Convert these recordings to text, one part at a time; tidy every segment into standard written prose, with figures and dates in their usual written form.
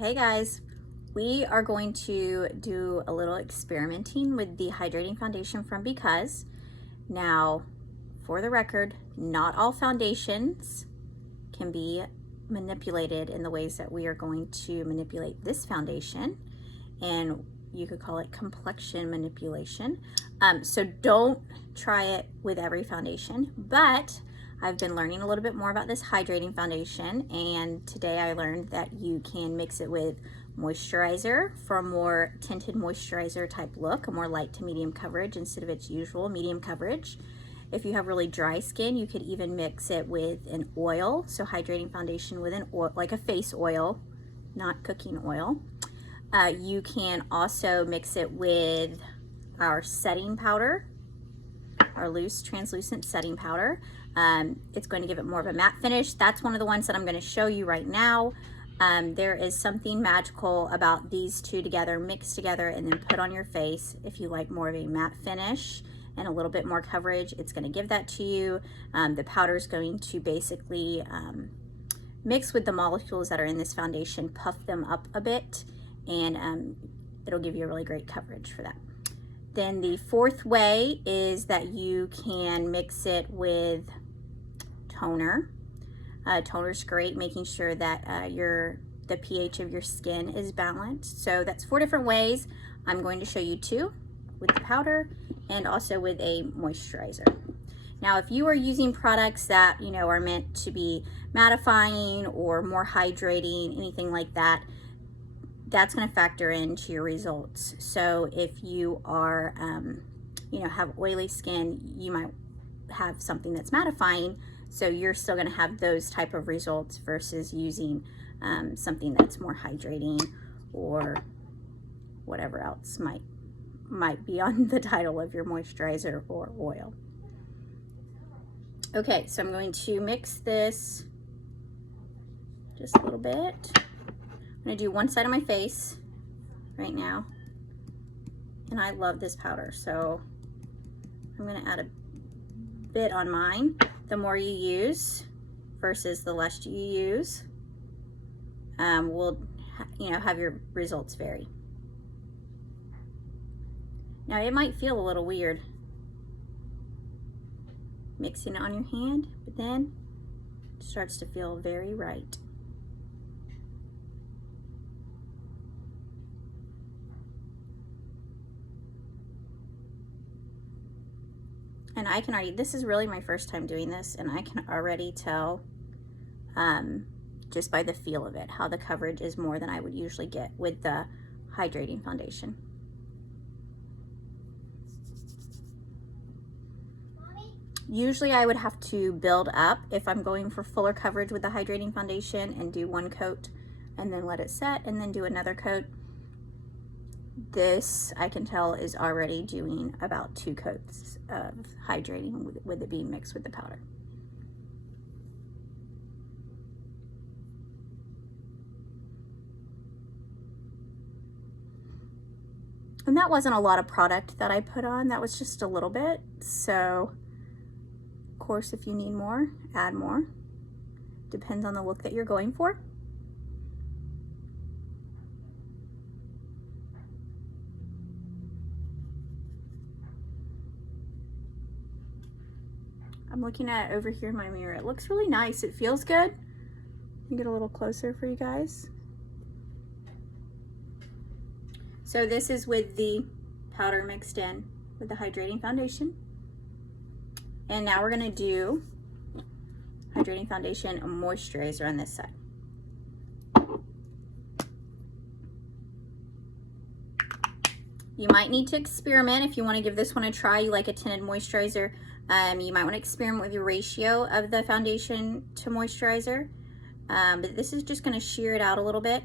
Hey guys, we are going to do a little experimenting with the hydrating foundation from BeCause. Now, for the record, not all foundations can be manipulated in the ways that we are going to manipulate this foundation, and you could call it complexion manipulation. So don't try it with every foundation, but I've been learning a little bit more about this hydrating foundation, and today I learned that you can mix it with moisturizer for a more tinted moisturizer type look, a more light to medium coverage instead of its usual medium coverage. If you have really dry skin, you could even mix it with an oil, so hydrating foundation with an oil, like a face oil, not cooking oil. You can also mix it with our setting powder, our loose translucent setting powder. It's going to give it more of a matte finish. That's one of the ones that I'm going to show you right now. There is something magical about these two together, mixed together and then put on your face. If you like more of a matte finish and a little bit more coverage, it's going to give that to you. The powder is going to basically mix with the molecules that are in this foundation, puff them up a bit, and it'll give you a really great coverage for that. Then the fourth way is that you can mix it with toner. Toner's great, making sure that the pH of your skin is balanced. So that's 4 different ways. I'm going to show you 2 with the powder and also with a moisturizer. Now, if you are using products that are meant to be mattifying or more hydrating, anything like that, that's going to factor into your results. So if you are, have oily skin, you might have something that's mattifying. So you're still going to have those type of results versus using something that's more hydrating or whatever else might be on the title of your moisturizer or oil. Okay, so I'm going to mix this just a little bit. I'm going to do one side of my face right now, and I love this powder, so I'm going to add a bit on mine. The more you use versus the less you use will have your results vary. Now, it might feel a little weird mixing it on your hand, but then it starts to feel very right. And I can already, this is really my first time doing this, and I can already tell just by the feel of it, how the coverage is more than I would usually get with the hydrating foundation. Usually I would have to build up if I'm going for fuller coverage with the hydrating foundation and do 1 coat and then let it set and then do another coat. This, I can tell, is already doing about 2 coats of hydrating with it being mixed with the powder. And that wasn't a lot of product that I put on, that was just a little bit. So, of course, if you need more, add more. Depends on the look that you're going for. I'm looking at it over here in my mirror. It looks really nice. It feels good. Let me get a little closer for you guys. So this is with the powder mixed in with the hydrating foundation. And now we're gonna do hydrating foundation and moisturizer on this side. You might need to experiment if you want to give this one a try. You like a tinted moisturizer, you might want to experiment with your ratio of the foundation to moisturizer. But this is just going to sheer it out a little bit.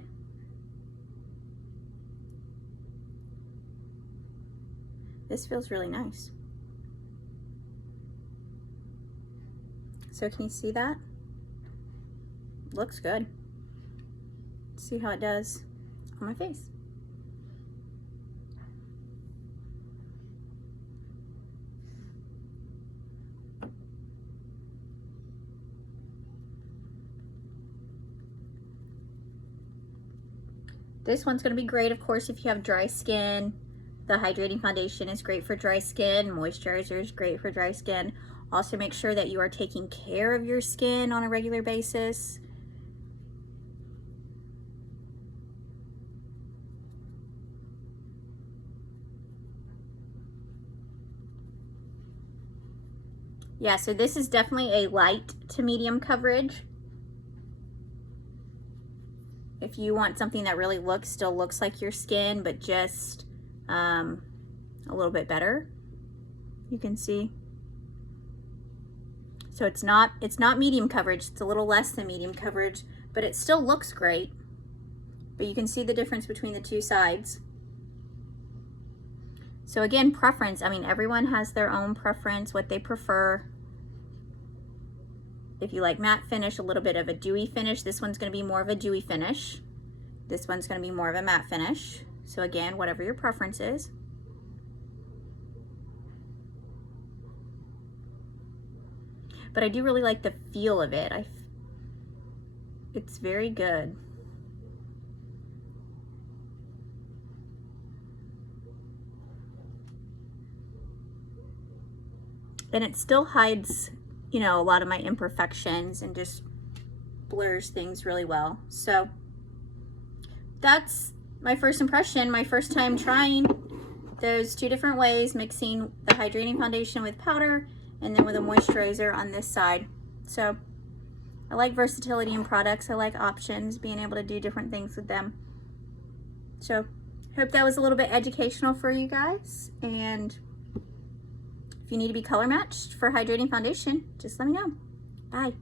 This feels really nice. So can you see that? Looks good. See how it does on my face. This one's going to be great, of course, if you have dry skin. The hydrating foundation is great for dry skin. Moisturizer is great for dry skin. Also, make sure that you are taking care of your skin on a regular basis. Yeah, so this is definitely a light to medium coverage. If you want something that really still looks like your skin, but just a little bit better, you can see. So it's not medium coverage, it's a little less than medium coverage, but it still looks great. But you can see the difference between the two sides. So again, preference, I mean, everyone has their own preference, what they prefer. If you like matte finish, a little bit of a dewy finish, this one's gonna be more of a dewy finish. This one's gonna be more of a matte finish. So again, whatever your preference is. But I do really like the feel of it. It's very good. And it still hides, you know, a lot of my imperfections and just blurs things really well. So that's my first impression, my first time trying those two different ways, mixing the hydrating foundation with powder and then with a moisturizer on this side. So I like versatility in products. I like options, being able to do different things with them. So hope that was a little bit educational for you guys. And if you need to be color matched for hydrating foundation, just let me know. Bye.